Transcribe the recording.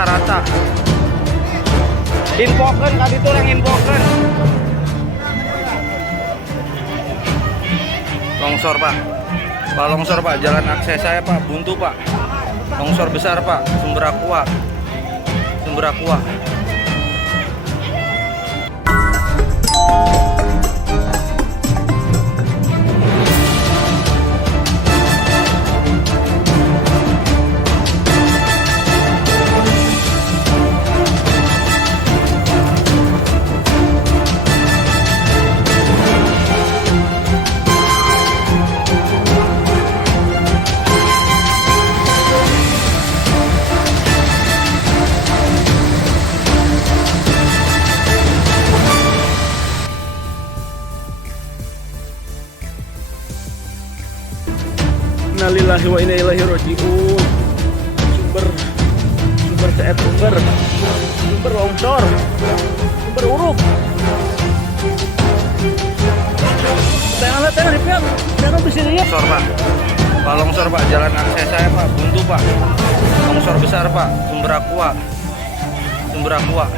rata. Infokan tadi tuh yang infokan. Longsor Pak. Pak longsor Pak, jalan akses saya Pak, buntu Pak. Longsor besar Pak, sumber aqua. Sumber aqua. Innalillahi wa inna ilaihi raji'un. Sumber saat sumber longsor, sumber uruk. Tengah lihat, tengah bisa lihat. Longsor Pak. Pak longsor Pak, jalan akses saya Pak, buntu Pak. Longsor besar Pak, sumber aqua. Sumber aqua.